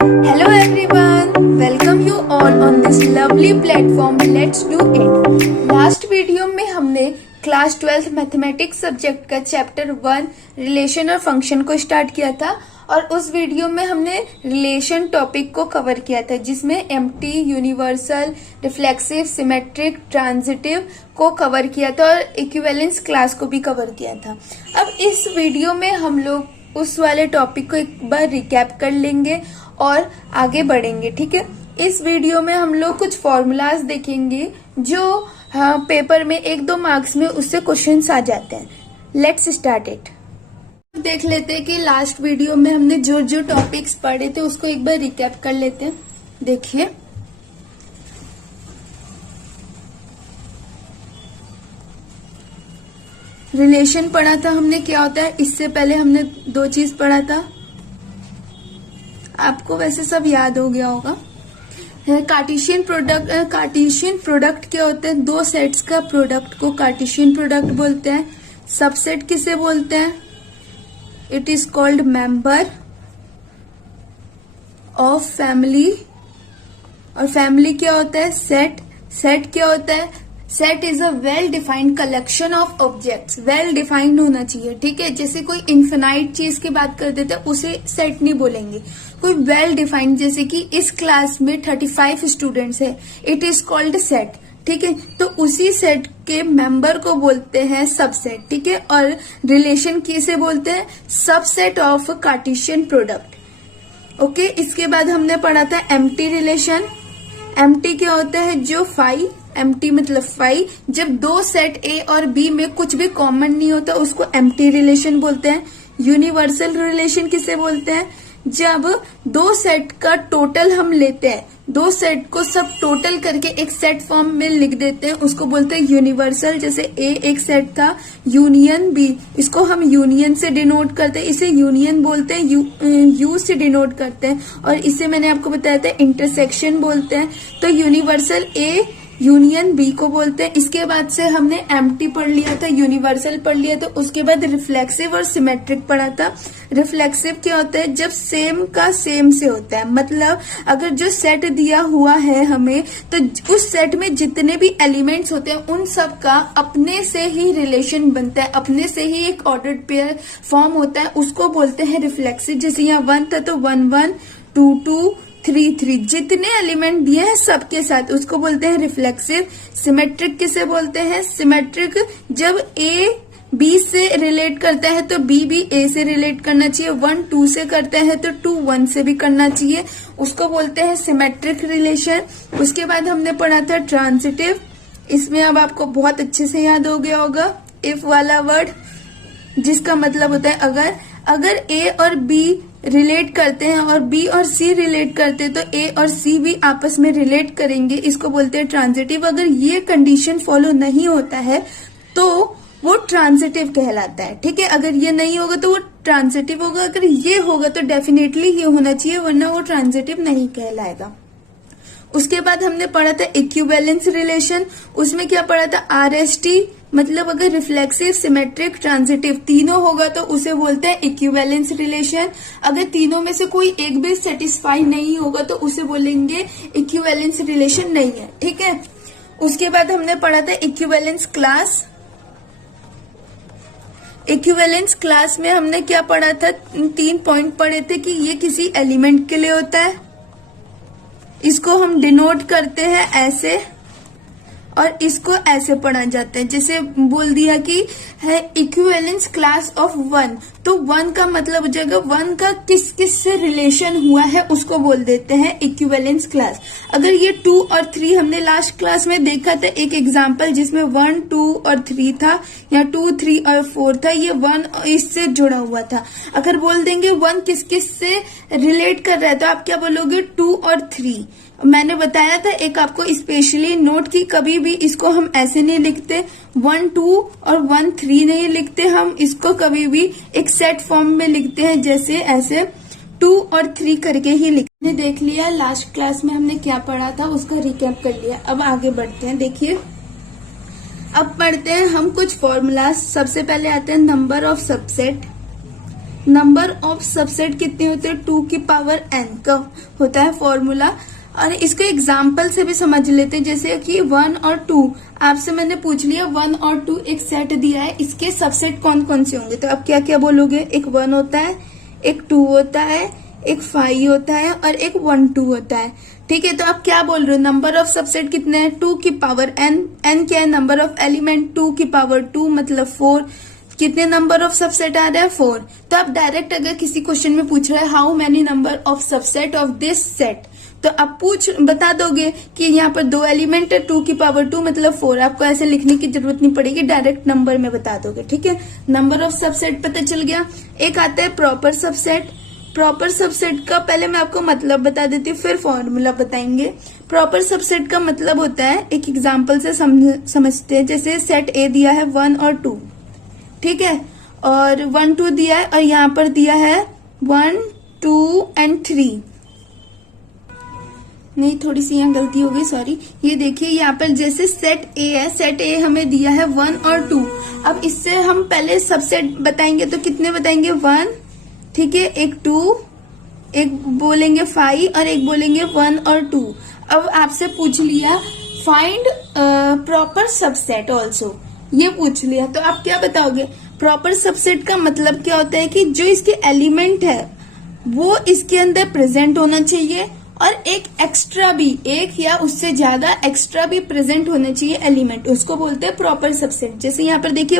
Hello everyone, welcome you all on this lovely platform. Let's do it. Last video में हमने class 12th mathematics subject का chapter 1 relation और function को start किया था और उस वीडियो में हमने रिलेशन टॉपिक को कवर किया था जिसमें empty, universal, reflexive, symmetric, transitive को कवर किया था और इक्विवेलेंस क्लास को भी कवर किया था। अब इस वीडियो में हम लोग उस वाले टॉपिक को एक बार रिकैप कर लेंगे और आगे बढ़ेंगे। ठीक है, इस वीडियो में हम लोग कुछ फॉर्मूलाज देखेंगे जो पेपर में 1-2 मार्क्स में उससे क्वेश्चंस आ जाते हैं। Let's start it. देख लेते हैं कि लास्ट वीडियो में हमने जो जो टॉपिक्स पढ़े थे उसको एक बार रिकैप कर लेते हैं। देखिए, रिलेशन पढ़ा था हमने, क्या होता है। इससे पहले हमने 2 चीज पढ़ा था, आपको वैसे सब याद हो गया होगा। कार्टेशियन प्रोडक्ट क्या होता है, 2 सेट्स का प्रोडक्ट को कार्टेशियन प्रोडक्ट बोलते हैं। सबसेट किसे बोलते हैं, it is called member of family. और फैमिली क्या होता है, सेट क्या होता है, set is a well defined collection of objects. Well defined होना चाहिए, ठीक है। जैसे कोई इन्फिनाइट चीज की बात कर देते हैं उसे सेट नहीं बोलेंगे, कोई वेल डिफाइंड, जैसे कि इस क्लास में 35 स्टूडेंट्स है, इट इज कॉल्ड सेट। ठीक है, तो उसी सेट के मेंबर को बोलते हैं सबसेट। ठीक है, और रिलेशन किसे बोलते हैं, subset of Cartesian product. Okay, इसके बाद हमने पढ़ा था एम्प्टी रिलेशन। एम्प्टी क्या होता है, जो फाई, एम्प्टी मतलब फाई, जब 2 सेट ए और बी में कुछ भी कॉमन नहीं होता उसको एम्प्टी रिलेशन बोलते हैं। यूनिवर्सल रिलेशन किसे बोलते हैं, जब 2 सेट का टोटल हम लेते हैं, 2 सेट को सब टोटल करके एक सेट फॉर्म में लिख देते हैं, उसको बोलते हैं यूनिवर्सल। जैसे ए एक सेट था, यूनियन बी, इसको हम यूनियन से डिनोट करते हैं, इसे यूनियन बोलते हैं, यू से डिनोट करते हैं। और इसे मैंने आपको बताया था इंटरसेक्शन बोलते हैं। तो यूनिवर्सल ए यूनियन बी को बोलते हैं। इसके बाद से हमने एम्प्टी पढ़ लिया था, यूनिवर्सल पढ़ लिया था, उसके बाद रिफ्लेक्सिव और सिमेट्रिक पढ़ा था। रिफ्लेक्सिव क्या होता है, जब सेम का सेम से होता है, मतलब अगर जो सेट दिया हुआ है हमें, तो उस सेट में जितने भी एलिमेंट्स होते हैं उन सब का अपने से ही रिलेशन बनता है, अपने से ही एक ऑर्डर्ड पेयर फॉर्म होता है, उसको बोलते हैं रिफ्लेक्सिव। जैसे यहाँ 1 था तो 1 1, 2 2, 3 3, जितने एलिमेंट दिए हैं सबके साथ, उसको बोलते हैं रिफ्लेक्सिव। सिमेट्रिक किसे बोलते हैं, सिमेट्रिक जब ए बी से रिलेट करता है तो बी भी ए से रिलेट करना चाहिए, 1 2 से करता है तो 2 1 से भी करना चाहिए, उसको बोलते हैं सिमेट्रिक रिलेशन। उसके बाद हमने पढ़ा था ट्रांजिटिव। इसमें अब आपको बहुत अच्छे से याद हो गया होगा इफ वाला वर्ड, जिसका मतलब होता है अगर ए और बी रिलेट करते हैं और बी और सी रिलेट करते हैं तो ए और सी भी आपस में रिलेट करेंगे, इसको बोलते हैं ट्रांजिटिव। अगर ये कंडीशन फॉलो नहीं होता है तो वो ट्रांजिटिव कहलाता है। ठीक है, अगर ये नहीं होगा तो वो ट्रांजिटिव होगा, अगर ये होगा तो डेफिनेटली ये होना चाहिए, वरना वो ट्रांजिटिव नहीं कहलाएगा। उसके बाद हमने पढ़ा था इक्विवेलेंस रिलेशन। उसमें क्या पढ़ा था, आरएसटी, मतलब अगर रिफ्लेक्सिव, सिमेट्रिक, ट्रांजिटिव तीनों होगा तो उसे बोलते हैं इक्विवेलेंस रिलेशन। अगर तीनों में से कोई एक भी सेटिस्फाई नहीं होगा तो उसे बोलेंगे इक्विवेलेंस रिलेशन नहीं है। ठीक है, उसके बाद हमने पढ़ा था इक्विवेलेंस क्लास। इक्विवेलेंस क्लास में हमने क्या पढ़ा था, 3 पॉइंट पढ़े थे कि ये किसी एलिमेंट के लिए होता है, इसको हम डिनोट करते हैं ऐसे, और इसको ऐसे पढ़ा जाता है। जैसे बोल दिया कि है इक्विवेलेंस क्लास ऑफ 1, तो 1 का मतलब हो जाएगा 1 का किस किस से रिलेशन हुआ है उसको बोल देते हैं इक्विवेलेंस क्लास। अगर ये 2 और 3 हमने लास्ट क्लास में देखा था एक एग्जांपल जिसमें 1 2 और 3 था, या 2 3 और 4 था, ये 1 इससे जुड़ा हुआ था। अगर बोल देंगे 1 किस किस से रिलेट कर रहा है तो आप क्या बोलोगे, 2 और 3। मैंने बताया था एक आपको स्पेशली नोट की, कभी भी इसको हम ऐसे नहीं लिखते, 1 2 और 1 3 नहीं लिखते, हम इसको कभी भी एक सेट फॉर्म में लिखते हैं, जैसे ऐसे 2 और 3 करके ही लिखने। देख लिया लास्ट क्लास में हमने क्या पढ़ा था, उसका रिकैप कर लिया। अब आगे बढ़ते हैं। देखिए, अब पढ़ते हैं हम कुछ फॉर्मूलाज। सबसे पहले आते हैं number of subset. Number of subset कितने होते हैं, 2 की पावर n का होता है फॉर्मूला। और इसको एग्जाम्पल से भी समझ लेते हैं, जैसे कि 1 और 2 आपसे मैंने पूछ लिया, 1 और 2 एक सेट दिया है, इसके सबसेट कौन कौन से होंगे, तो आप क्या क्या बोलोगे, एक 1 होता है, एक 2 होता है, एक 5 होता है और एक 1 2 होता है। ठीक है, तो आप क्या बोल रहे हो, नंबर ऑफ सबसेट कितने हैं, 2 की पावर n, n क्या है, नंबर ऑफ एलिमेंट, 2 की पावर 2 मतलब 4, कितने नंबर ऑफ सबसेट आ रहा है, 4। तो आप डायरेक्ट अगर किसी क्वेश्चन में पूछ रहा है how many number of subset of this set, तो आप बता दोगे कि यहाँ पर 2 एलिमेंट है, 2 की पावर 2 मतलब 4। आपको ऐसे लिखने की जरूरत नहीं पड़ेगी, डायरेक्ट नंबर में बता दोगे। ठीक है, नंबर ऑफ सबसेट पता चल गया। एक आता है प्रॉपर सबसेट। प्रॉपर सबसेट का पहले मैं आपको मतलब बता देती हूँ, फिर फॉर्मूला बताएंगे। प्रॉपर सबसेट का मतलब होता है, एक एग्जाम्पल से समझते हैं, जैसे सेट ए दिया है 1 और 2, ठीक है, और 1 2 दिया है, और यहाँ पर दिया है 1 2 एंड 3। नहीं, थोड़ी सी यहाँ गलती हो गई, सॉरी। ये देखिए यहाँ पर जैसे सेट ए है, सेट ए हमें दिया है 1 और 2। अब इससे हम पहले सबसेट बताएंगे, तो कितने बताएंगे, 1, ठीक है, एक 2, एक बोलेंगे 5 और एक बोलेंगे 1 और 2। अब आपसे पूछ लिया फाइंड प्रॉपर सबसेट ऑल्सो, ये पूछ लिया, तो आप क्या बताओगे। प्रॉपर सबसेट का मतलब क्या होता है कि जो इसके एलिमेंट है वो इसके अंदर प्रेजेंट होना चाहिए, और एक एक्स्ट्रा भी, एक या उससे ज्यादा एक्स्ट्रा भी प्रेजेंट होने चाहिए एलिमेंट, उसको बोलते हैं प्रॉपर सबसेट। जैसे यहाँ पर देखिए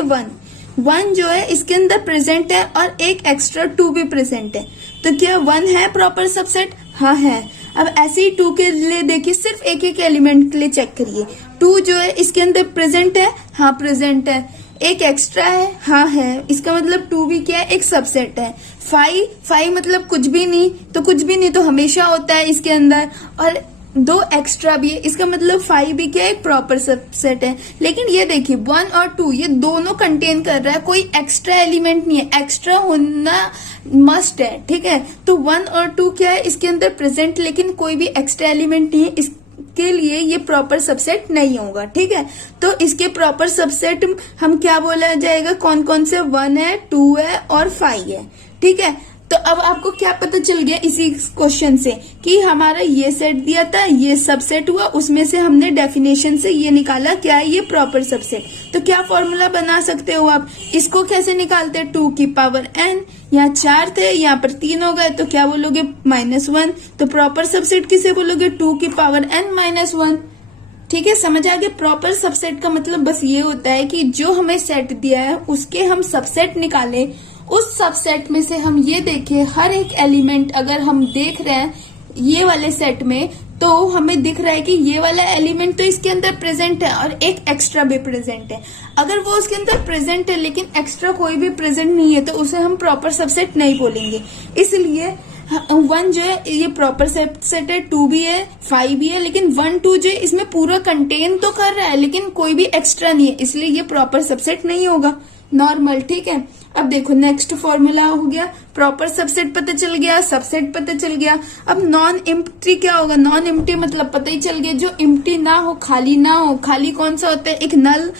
1 जो है इसके अंदर प्रेजेंट है, और एक एक्स्ट्रा 2 भी प्रेजेंट है, तो क्या 1 है प्रॉपर सबसेट, हाँ है। अब ऐसे ही 2 के लिए देखिए, सिर्फ एक एक एलिमेंट के लिए चेक करिए, 2 जो है इसके अंदर प्रेजेंट है, हाँ प्रेजेंट है, एक एक्स्ट्रा है, हाँ है, इसका मतलब 2 भी क्या है, एक सबसेट है। 5 मतलब कुछ भी नहीं, तो कुछ भी नहीं तो हमेशा होता है इसके अंदर, और 2 एक्स्ट्रा भी है, इसका मतलब 5 भी क्या है, एक प्रॉपर सबसेट है। लेकिन ये देखिए 1 और 2 ये दोनों कंटेन कर रहा है, कोई एक्स्ट्रा एलिमेंट नहीं है, एक्स्ट्रा होना मस्ट है। ठीक है, तो 1 और 2 क्या है, इसके अंदर प्रेजेंट, लेकिन कोई भी एक्स्ट्रा एलिमेंट नहीं है, इसके लिए ये प्रॉपर सबसेट नहीं होगा। ठीक है, तो इसके प्रॉपर सबसेट हम क्या बोला जाएगा, कौन कौन से, 1 है, 2 है और 5 है। ठीक है, तो अब आपको क्या पता चल गया इसी क्वेश्चन से कि हमारा ये सेट दिया था, ये सबसेट हुआ, उसमें से हमने डेफिनेशन से ये निकाला क्या है, ये प्रॉपर सबसेट। तो क्या फॉर्मूला बना सकते हो आप, इसको कैसे निकालते हैं, 2 की पावर n, यहाँ 4 थे, यहाँ पर 3 हो गए, तो क्या बोलोगे, -1। तो प्रॉपर सबसेट किसे बोलोगे, 2 की पावर n -1। ठीक है, समझ आ गया। प्रॉपर सबसेट का मतलब बस ये होता है कि जो हमें सेट दिया है उसके हम सबसेट निकालें, उस सबसेट में से हम ये देखें हर एक एलिमेंट, अगर हम देख रहे हैं ये वाले सेट में, तो हमें दिख रहा है कि ये वाला एलिमेंट तो इसके अंदर प्रेजेंट है और एक एक्स्ट्रा भी प्रेजेंट है। अगर वो उसके अंदर प्रेजेंट है लेकिन एक्स्ट्रा कोई भी प्रेजेंट नहीं है, तो उसे हम प्रॉपर सबसेट नहीं बोलेंगे। इसलिए 1 जो है ये प्रॉपर सबसेट है, 2 भी है, 5 भी है, लेकिन 1 2 जो है इसमें पूरा कंटेन तो कर रहा है लेकिन कोई भी एक्स्ट्रा नहीं है, इसलिए ये प्रॉपर सबसेट नहीं होगा, नॉर्मल। ठीक है, अब देखो नेक्स्ट फॉर्मूला हो गया, प्रॉपर सबसेट पता चल गया, सबसेट पता चल गया। अब नॉन एम्प्टी क्या होगा, नॉन एम्प्टी मतलब पता ही चल गया, जो एम्प्टी ना हो, खाली ना हो। खाली कौन सा होता है, एक नल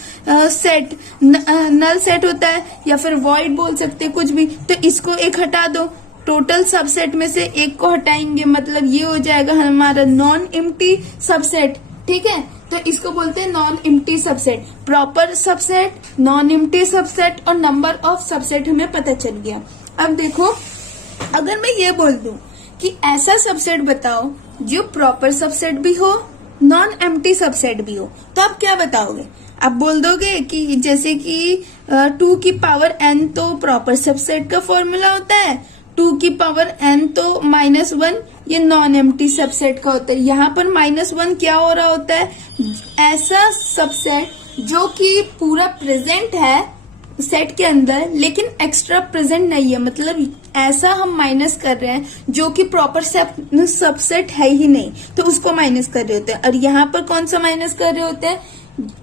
सेट, नल सेट होता है, या फिर वॉइड बोल सकते हैं, कुछ भी। तो इसको एक हटा दो, टोटल सबसेट में से एक को हटाएंगे, मतलब ये हो जाएगा हमारा नॉन एम्प्टी सबसेट। ठीक है, तो इसको बोलते हैं non empty subset. Proper subset, non empty subset और नंबर ऑफ सबसेट हमें पता चल गया। अब देखो, अगर मैं ये बोल दूं कि ऐसा सबसेट बताओ जो प्रॉपर सबसेट भी हो, नॉन एम्प्टी सबसेट भी हो, तो आप क्या बताओगे। आप बोल दोगे कि जैसे कि 2 की पावर n तो प्रॉपर सबसेट का फॉर्मूला होता है, 2 की पावर n तो -1 ये नॉन एम्प्टी सबसेट का होता है। यहाँ पर -1 क्या हो रहा होता है, ऐसा सबसेट जो कि पूरा प्रेजेंट है सेट के अंदर लेकिन एक्स्ट्रा प्रेजेंट नहीं है, मतलब ऐसा हम माइनस कर रहे हैं जो कि प्रॉपर सबसेट है ही नहीं, तो उसको माइनस कर रहे होते हैं। और यहाँ पर कौन सा माइनस कर रहे होते हैं,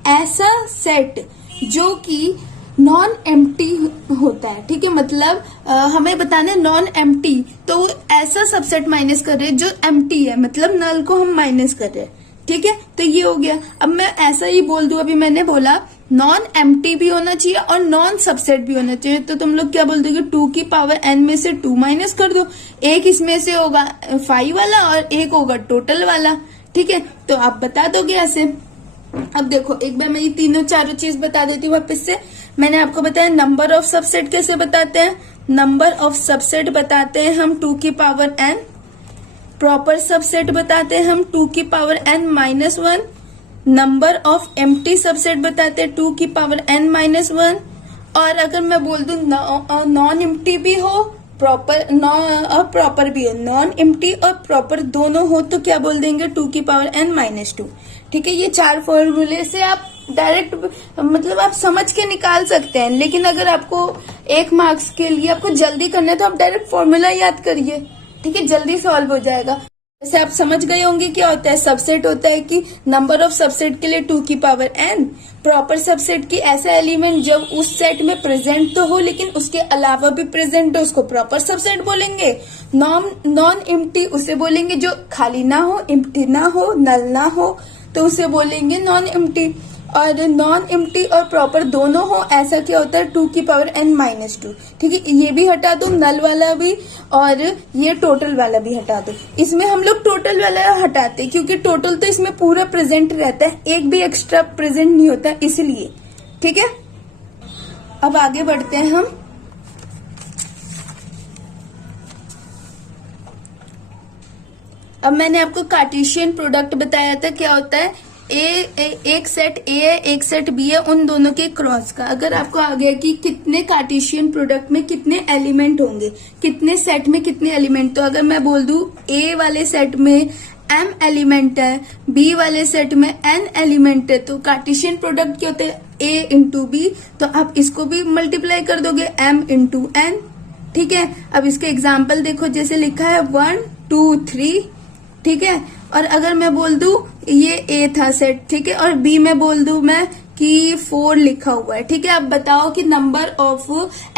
ऐसा सेट जो कि नॉन एम्प्टी होता है। ठीक है, मतलब हमें बताना है नॉन एम्प्टी, तो ऐसा सबसेट माइनस कर रहे हैं जो एम्प्टी है, मतलब नल को हम माइनस कर रहे हैं। ठीक है, तो ये हो गया। अब मैं ऐसा ही बोल दूं, अभी मैंने बोला नॉन एम्प्टी भी होना चाहिए और नॉन सबसेट भी होना चाहिए, तो तुम लोग क्या बोल दोगे, 2 की पावर n में से 2 माइनस कर दो, एक इसमें से होगा 5 वाला और एक होगा टोटल वाला। ठीक है, तो आप बता दोगे ऐसे। अब देखो एक बार मैं ये तीनों चारों चीज बता देती हूँ वापस से। मैंने आपको बताया नंबर ऑफ सबसेट कैसे बताते हैं, नंबर ऑफ सबसेट बताते हैं हम 2 की पावर n, प्रॉपर सबसेट बताते हैं हम 2 की power n minus 1, number of empty subset बताते हैं 2 की पावर n माइनस 1, और अगर मैं बोल दूं नॉन एम्प्टी भी हो प्रॉपर और प्रॉपर भी हो, नॉन एम्प्टी और प्रॉपर दोनों हो तो क्या बोल देंगे 2 की पावर n माइनस 2। ठीक है, ये 4 फॉर्मूले से आप डायरेक्ट मतलब आप समझ के निकाल सकते हैं, लेकिन अगर आपको 1 मार्क्स के लिए आपको जल्दी करना है तो आप डायरेक्ट फॉर्मूला याद करिए। ठीक है, जल्दी सॉल्व हो जाएगा। जैसे आप समझ गए होंगे क्या होता है, सबसेट होता है कि नंबर ऑफ सबसेट के लिए 2 की पावर n, प्रॉपर सबसेट की ऐसा एलिमेंट जब उस सेट में प्रेजेंट तो हो लेकिन उसके अलावा भी प्रेजेंट हो उसको प्रॉपर सबसेट बोलेंगे। नॉन एम्प्टी उसे बोलेंगे जो खाली ना हो, एम्प्टी ना हो, नल ना हो तो उसे बोलेंगे नॉन एम्प्टी। और नॉन एम्प्टी और प्रॉपर दोनों हो ऐसा क्या होता है 2 की पावर n माइनस 2। ठीक है, ये भी हटा दो, नल वाला भी और ये टोटल वाला भी हटा दो। इसमें हम लोग टोटल वाला हटाते क्योंकि टोटल तो इसमें पूरा प्रेजेंट रहता है, एक भी एक्स्ट्रा प्रेजेंट नहीं होता इसलिए। ठीक है, अब आगे बढ़ते हैं हम। अब मैंने आपको कार्टेशियन प्रोडक्ट बताया था, क्या होता है एक सेट ए है एक सेट बी है, उन दोनों के क्रॉस का। अगर आपको आ गया कि कितने कार्टेशियन प्रोडक्ट में कितने एलिमेंट होंगे, कितने सेट में कितने एलिमेंट, तो अगर मैं बोल दूं ए वाले सेट में m एलिमेंट है, बी वाले सेट में n एलिमेंट है, तो कार्टेशियन प्रोडक्ट क्या होते हैं a इंटू बी, तो आप इसको भी मल्टीप्लाई कर दोगे m इंटू n। ठीक है, अब इसके एग्जाम्पल देखो, जैसे लिखा है 1 2 3। ठीक है, और अगर मैं बोल दूं ये ए था सेट, ठीक है, और बी में बोल दूं मैं कि 4 लिखा हुआ है। ठीक है, अब बताओ कि नंबर ऑफ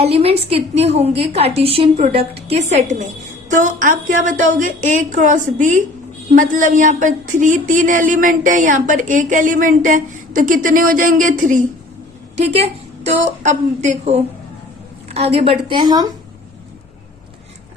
एलिमेंट्स कितने होंगे कार्टेशियन प्रोडक्ट के सेट में, तो आप क्या बताओगे ए क्रॉस बी, मतलब यहाँ पर 3 एलिमेंट है, यहाँ पर 1 एलिमेंट है, तो कितने हो जाएंगे 3। ठीक है, तो अब देखो आगे बढ़ते हैं हम।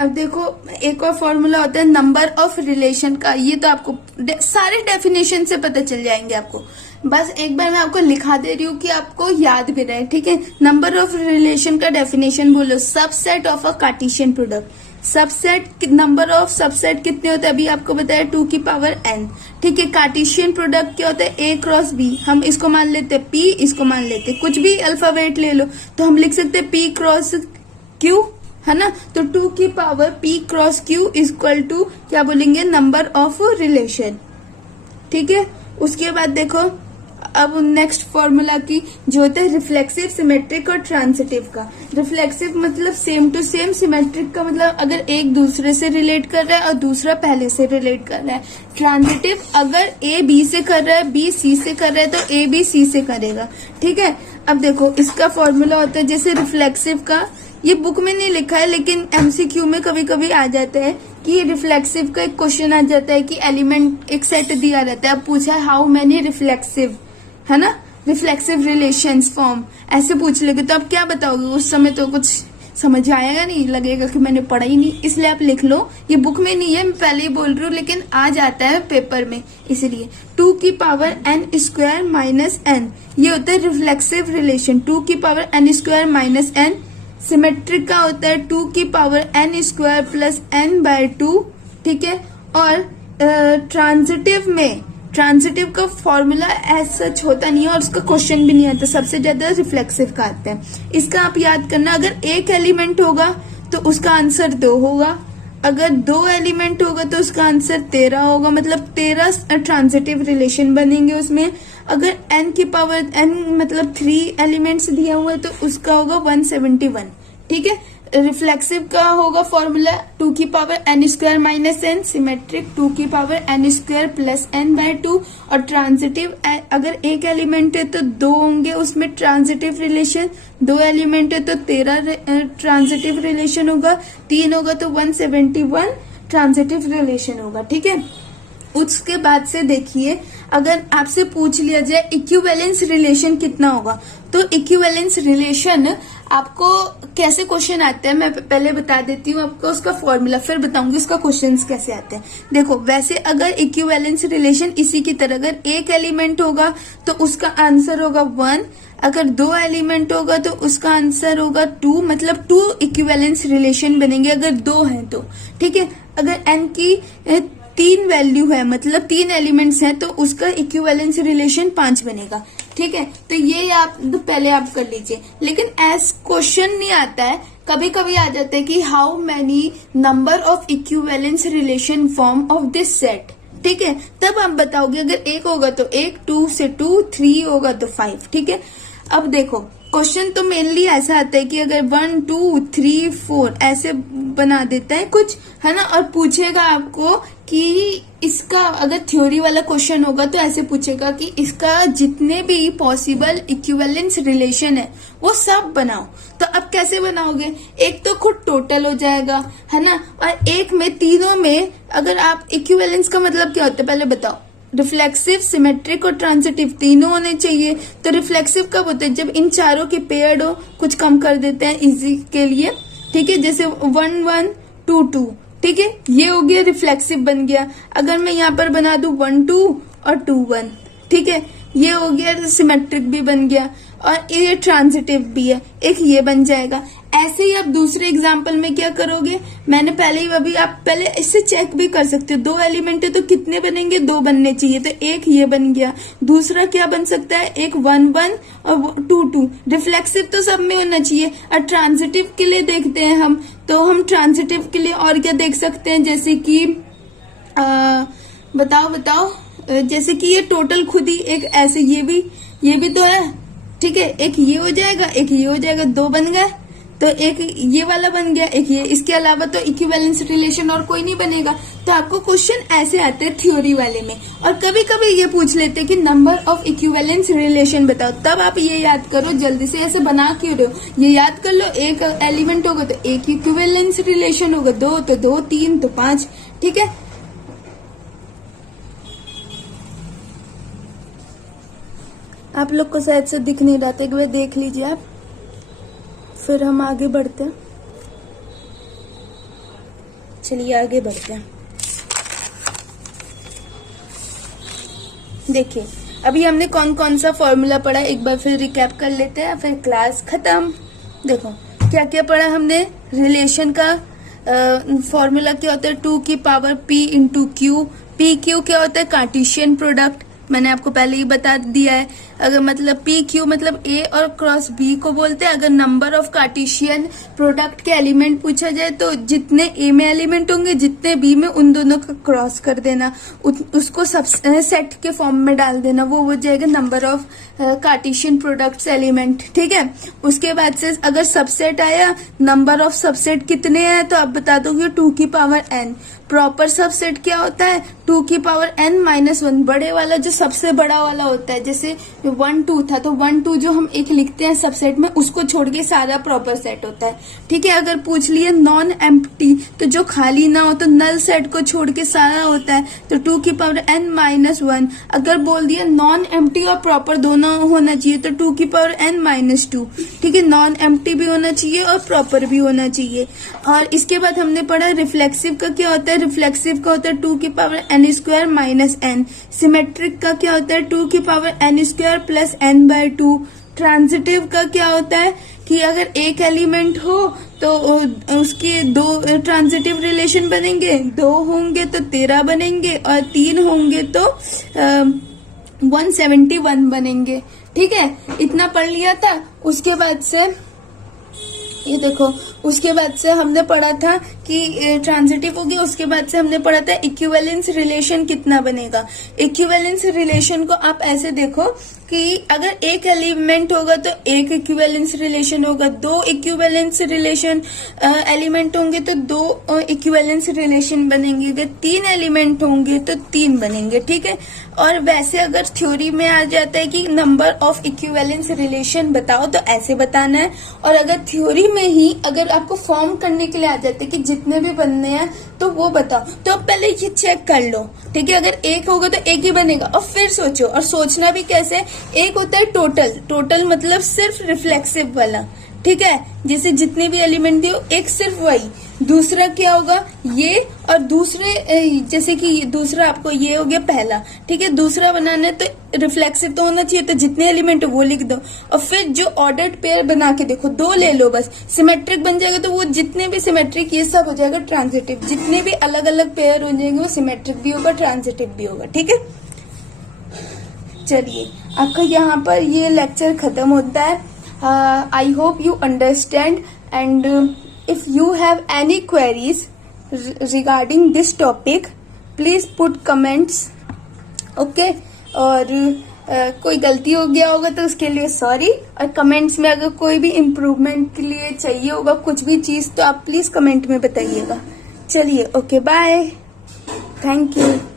अब देखो एक और फॉर्मूला होता है नंबर ऑफ रिलेशन का, ये तो आपको सारे डेफिनेशन से पता चल जाएंगे आपको, बस एक बार मैं आपको लिखा दे रही हूँ कि आपको याद भी रहे। ठीक है, नंबर ऑफ रिलेशन का डेफिनेशन बोलो, subset of a Cartesian product. Subset number of subset कितने होते हैं, अभी आपको बताया 2 की पावर n। ठीक है, कार्टेशियन प्रोडक्ट क्या होता है a क्रॉस b, हम इसको मान लेते हैं p, इसको मान लेते हैं कुछ भी अल्फाबेट ले लो, तो हम लिख सकते हैं p क्रॉस q, है ना, तो 2 की power p cross q equal to क्या बोलेंगे नंबर ऑफ रिलेशन। ठीक है, उसके बाद देखो अब नेक्स्ट फॉर्मूला की जो होता है रिफ्लेक्सिव, सिमेट्रिक और ट्रांजिटिव का। रिफ्लेक्सिव मतलब सेम टू सेम, सिमेट्रिक का मतलब अगर एक दूसरे से रिलेट कर रहा है और दूसरा पहले से रिलेट कर रहा है। ट्रांजिटिव अगर ए बी से कर रहा है, बी सी से कर रहा है तो ए बी सी से करेगा। ठीक है, अब देखो इसका फॉर्मूला होता है जैसे रिफ्लेक्सिव का, ये बुक में नहीं लिखा है लेकिन एमसीक्यू में कभी कभी आ जाता है कि रिफ्लेक्सिव का एक क्वेश्चन आ जाता है कि एलिमेंट एक सेट दिया रहता है, अब पूछा है हाउ मेनी रिफ्लेक्सिव, है ना, रिफ्लेक्सिव रिलेशंस फॉर्म, ऐसे पूछ लेगे तो आप क्या बताओगे, उस समय तो कुछ समझ आएगा नहीं, लगेगा कि मैंने पढ़ा ही नहीं, इसलिए आप लिख लो। ये बुक में नहीं है, मैं पहले ही बोल रही हूँ, लेकिन आ जाता है पेपर में, इसलिए 2 की power n square minus n, ये होता है रिफ्लेक्सिव रिलेशन, 2 की power n square minus n। Symmetric का होता है 2 की power n square plus n by 2। ठीक है, और ट्रांजिटिव में ट्रांजिटिव का फॉर्मूला एज सच होता नहीं है और उसका क्वेश्चन भी नहीं आता, सबसे ज्यादा रिफ्लेक्सिव का आता है। इसका आप याद करना, अगर एक एलिमेंट होगा तो उसका आंसर 2 होगा, अगर 2 एलिमेंट होगा तो उसका आंसर 13 होगा, मतलब 13 ट्रांजिटिव रिलेशन बनेंगे उसमें। अगर n की पावर n मतलब 3 एलिमेंट्स दिया हुआ है तो उसका होगा 171। ठीक है, रिफ्लेक्सिव का होगा फॉर्मूला 2 की power n square minus n, symmetric 2 की power n square plus n by 2, और ट्रांजिटिव अगर एक एलिमेंट है तो 2 होंगे उसमें ट्रांजिटिव रिलेशन, 2 एलिमेंट है तो 13 ट्रांजिटिव रिलेशन होगा, 3 होगा तो 171 ट्रांजिटिव रिलेशन होगा। ठीक है, उसके बाद से देखिए, अगर आपसे पूछ लिया जाए इक्विवेलेंस रिलेशन कितना होगा, तो इक्विवेलेंस रिलेशन आपको कैसे क्वेश्चन आते हैं मैं पहले बता देती हूँ आपको उसका फॉर्मूला, फिर बताऊंगी उसका क्वेश्चंस कैसे आते हैं। देखो, वैसे अगर इक्विवेलेंस रिलेशन इसी की तरह, अगर एक एलिमेंट होगा तो उसका आंसर होगा 1, अगर 2 एलिमेंट होगा तो उसका आंसर होगा 2, मतलब 2 इक्विवेलेंस रिलेशन बनेंगे अगर 2 हैं तो, ठीक है। अगर n की 3 वैल्यू है, मतलब 3 एलिमेंट्स हैं, तो उसका इक्विवेलेंस रिलेशन 5 बनेगा, ठीक है। तो ये आप तो पहले आप कर लीजिए, लेकिन एस क्वेश्चन नहीं आता है, कभी कभी आ जाता है कि how many number of equivalence relation form of this set, ठीक है। तब आप बताओगे, अगर 1 होगा तो 1, 2 से 2, 3 होगा तो 5, ठीक है। अब देखो, क्वेश्चन तो मेनली ऐसा आता है कि अगर 1, 2, 3, 4 ऐसे बना देता है कुछ, है ना, और पूछेगा आपको कि इसका, अगर थ्योरी वाला क्वेश्चन होगा तो ऐसे पूछेगा कि इसका जितने भी पॉसिबल इक्विवेलेंस रिलेशन है वो सब बनाओ। तो अब कैसे बनाओगे, एक तो खुद टोटल हो जाएगा, है ना, और एक में तीनों में अगर आप इक्विवेलेंस का मतलब क्या होता है पहले बताओ। रिफ्लेक्सिव, सिमेट्रिक और ट्रांजिटिव तीनों होने चाहिए। तो रिफ्लेक्सिव कब होता है, जब इन चारों के पेयर्ड हो, कुछ कम कर देते हैं इजी के लिए, ठीक है, जैसे 1, 1, 2, 2, ठीक है, ये हो गया रिफ्लेक्सिव बन गया। अगर मैं यहाँ पर बना दूं 1, 2 और 2, 1, ठीक है, ये हो गया, सिमेट्रिक भी बन गया, और ये ट्रांजिटिव भी है, एक ये बन जाएगा। ऐसे ही आप दूसरे एग्जाम्पल में क्या करोगे, मैंने पहले ही, अभी आप पहले इससे चेक भी कर सकते हो, 2 एलिमेंट है तो कितने बनेंगे, 2 बनने चाहिए, तो एक ये बन गया। दूसरा क्या बन सकता है, एक 1, 1 और 2, 2। रिफ्लेक्सिव तो सब में होना चाहिए। और ट्रांजिटिव के लिए देखते हैं हम, तो हम ट्रांजिटिव के लिए और क्या देख सकते हैं, जैसे कि बताओ, जैसे कि ये टोटल खुद ही एक ऐसे, ये भी तो है, ठीक है, एक ये हो जाएगा, एक ये हो जाएगा, 2 बन गए, तो एक ये वाला बन गया, एक ये, इसके अलावा तो इक्विवेलेंस रिलेशन और कोई नहीं बनेगा। तो आपको क्वेश्चन ऐसे आते हैं थ्योरी वाले में, और कभी कभी ये पूछ लेते हैं कि नंबर ऑफ इक्विवेलेंस रिलेशन बताओ, तब आप ये याद करो, जल्दी से ऐसे बना क्यों रहे हो, ये याद कर लो, एक एलिमेंट होगा तो एक इक्विवेलेंस रिलेशन होगा, 2 तो 2, 3 तो 5, ठीक है। आप लोग को शायद से दिख नहीं रहा था, एक बार देख लीजिए आप, फिर हम आगे बढ़ते हैं। चलिए आगे बढ़ते हैं। देखिए, अभी हमने कौन कौन सा फॉर्मूला पढ़ा, एक बार फिर रिकैप कर लेते हैं, फिर क्लास खत्म। देखो क्या क्या पढ़ा हमने, रिलेशन का फॉर्मूला क्या होता है, 2 की power p into Q. P Q क्या होता है, कार्टेशियन प्रोडक्ट, मैंने आपको पहले ही बता दिया है। अगर मतलब पी क्यू मतलब ए और क्रॉस बी को बोलते हैं। अगर नंबर ऑफ कार्टेशियन प्रोडक्ट के एलिमेंट पूछा जाए तो जितने ए में एलिमेंट होंगे जितने बी में, उन दोनों का क्रॉस कर देना, उसको सब सेट के फॉर्म में डाल देना, वो हो जाएगा number of Cartesian products element, ठीक है। उसके बाद से अगर सबसेट आया, नंबर ऑफ सबसेट कितने हैं तो आप बता दोगे 2 की पावर n। प्रॉपर सबसेट क्या होता है, 2 की पावर n माइनस 1, बड़े वाला जो सबसे बड़ा वाला होता है, जैसे 1, 2 था तो 1, 2 जो हम एक लिखते हैं सबसेट में, उसको छोड़ के सारा प्रॉपर सेट होता है, ठीक है। अगर पूछ लिए नॉन एम्प्टी, तो जो खाली ना हो, तो नल सेट को छोड़ के सारा होता है, तो 2 की पावर n माइनस 1। अगर बोल दिया नॉन एम्प्टी और प्रॉपर दोनों होना चाहिए, तो 2 की पावर n माइनस 2, ठीक है। नॉन एम्प्टी भी होना चाहिए और प्रॉपर भी होना चाहिए। और इसके बाद हमने पढ़ा रिफ्लेक्सिव का क्या होता है, रिफ्लेक्सिव का होता है 2 की power n square minus n। Symmetric का क्या होता है, 2 की power n square plus n by 2। Transitive का क्या होता है कि अगर एक एलिमेंट हो तो उसके 2 ट्रांजिटिव रिलेशन बनेंगे, 2 होंगे तो 13 बनेंगे, और 3 होंगे तो 171 बनेंगे, ठीक है। इतना पढ़ लिया था। उसके बाद से ये देखो, उसके बाद से हमने पढ़ा था कि ट्रांजिटिव हो गया। उसके बाद से हमने पढ़ा था इक्विवेलेंस रिलेशन कितना बनेगा। इक्विवेलेंस रिलेशन को आप ऐसे देखो कि कि अगर एक एलिमेंट होगा तो एक इक्विवेलेंस रिलेशन होगा, दो इक्विवेलेंस रिलेशन एलिमेंट होंगे तो दो इक्विवेलेंस रिलेशन बनेंगे, अगर तीन एलिमेंट होंगे तो तीन बनेंगे, ठीक है। और वैसे अगर थ्योरी में आ जाता है कि नंबर ऑफ इक्विवेलेंस रिलेशन बताओ तो ऐसे बताना है, और अगर थ्योरी में ही अगर आपको फॉर्म करने के लिए आ जाता है कि जितने भी बनने हैं तो वो बताओ, तो अब पहले ये चेक कर लो, ठीक है। अगर एक होगा तो एक ही बनेगा, और फिर सोचो, और सोचना भी कैसे, एक होता है टोटल, टोटल मतलब सिर्फ रिफ्लेक्सिव वाला, ठीक है, जैसे जितने भी एलिमेंट दिए एक सिर्फ वही। दूसरा क्या होगा, ये, और दूसरे जैसे कि दूसरा आपको ये हो गया पहला, ठीक है। दूसरा बनाना है तो रिफ्लेक्सिव तो होना चाहिए, तो जितने एलिमेंट है वो लिख दो, और फिर जो ऑर्डर्ड पेयर बना के देखो, दो ले लो बस, सिमेट्रिक बन जाएगा तो वो जितने भी सिमेट्रिक ये सब हो जाएगा ट्रांजिटिव, जितने भी अलग अलग पेयर हो जाएंगे वो सिमेट्रिक भी होगा ट्रांजिटिव भी होगा, ठीक है। चलिए आपका यहाँ पर ये लेक्चर खत्म होता है। I hope you understand, and if you have any queries regarding this topic, please put comments, okay। और कोई गलती हो गया होगा तो उसके लिए सॉरी, और कमेंट्स में अगर कोई भी इम्प्रूवमेंट के लिए चाहिए होगा कुछ भी चीज तो आप प्लीज कमेंट में बताइएगा। चलिए ओके, बाय, थैंक यू।